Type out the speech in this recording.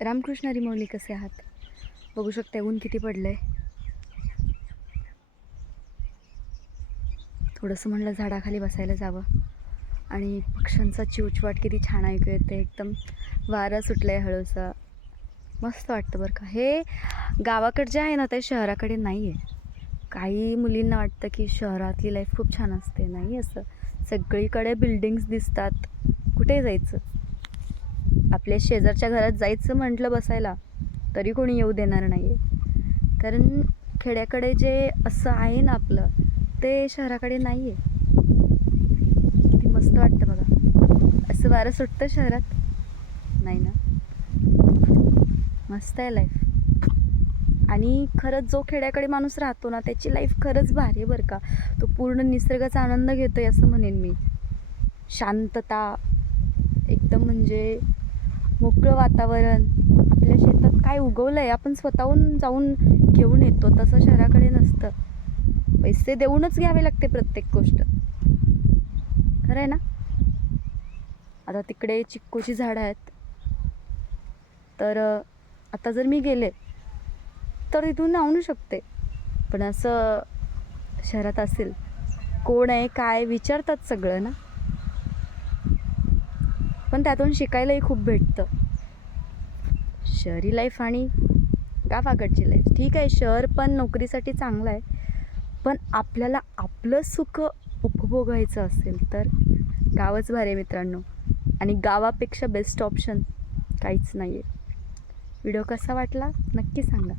रामकृष्ण रिमोली कसे आहात? बघू शकता ऊन किती पडलं आहे थोडंसं म्हणलं झाडाखाली बसायला जावं. आणि पक्ष्यांचा चिवचवाट किती छान ऐकू येते एकदम वारा सुटलं आहे हळूसा. मस्त वाटतं बरं का. हे गावाकडे जे आहे ना ते शहराकडे नाही आहे काही मुलींना वाटतं की शहरातली लाईफ खूप छान असते. नाही असं. सगळीकडे बिल्डिंग्स दिसतात. कुठे जायचं? आपल्या शेजारच्या घरात जायचं म्हटलं बसायला तरी कोणी येऊ देणार नाही आहे कारण खेड्याकडे जे असं आहे ना आपलं ते शहराकडे नाही आहे किती मस्त वाटतं बघा. असं वारं सुटतं शहरात? नाही ना? मस्त आहे लाईफ आणि खरंच जो खेड्याकडे माणूस राहतो ना त्याची लाईफ खरंच भारी आहे बरं का. तो पूर्ण निसर्गाचा आनंद घेतो आहे असं म्हणेन मी. शांतता एकदम म्हणजे मोकळं वातावरण. आपल्या शेतात काय उगवलं आहे आपण स्वतःहून जाऊन घेऊन येतो. तसं शहराकडे नसतं. पैसे देऊनच घ्यावे लागते प्रत्येक गोष्ट. खरं आहे ना? आता तिकडे चिक्कूची झाडं आहेत. तर आता जर मी गेले तर इथून आणू शकते. पण असं शहरात असेल कोण आहे काय विचारतात सगळं ना? पण त्यातून शिकायलाही खूप भेटतं. शहरी लाईफ आणि गावाकडची लाईफ ठीक आहे शहर पण नोकरीसाठी चांगलं आहे. पण आपल्याला आपलं सुख उपभोगायचं असेल तर गावच भारी आहे मित्रांनो. आणि गावापेक्षा बेस्ट ऑप्शन काहीच नाही आहे व्हिडिओ कसा वाटला? नक्की सांगा.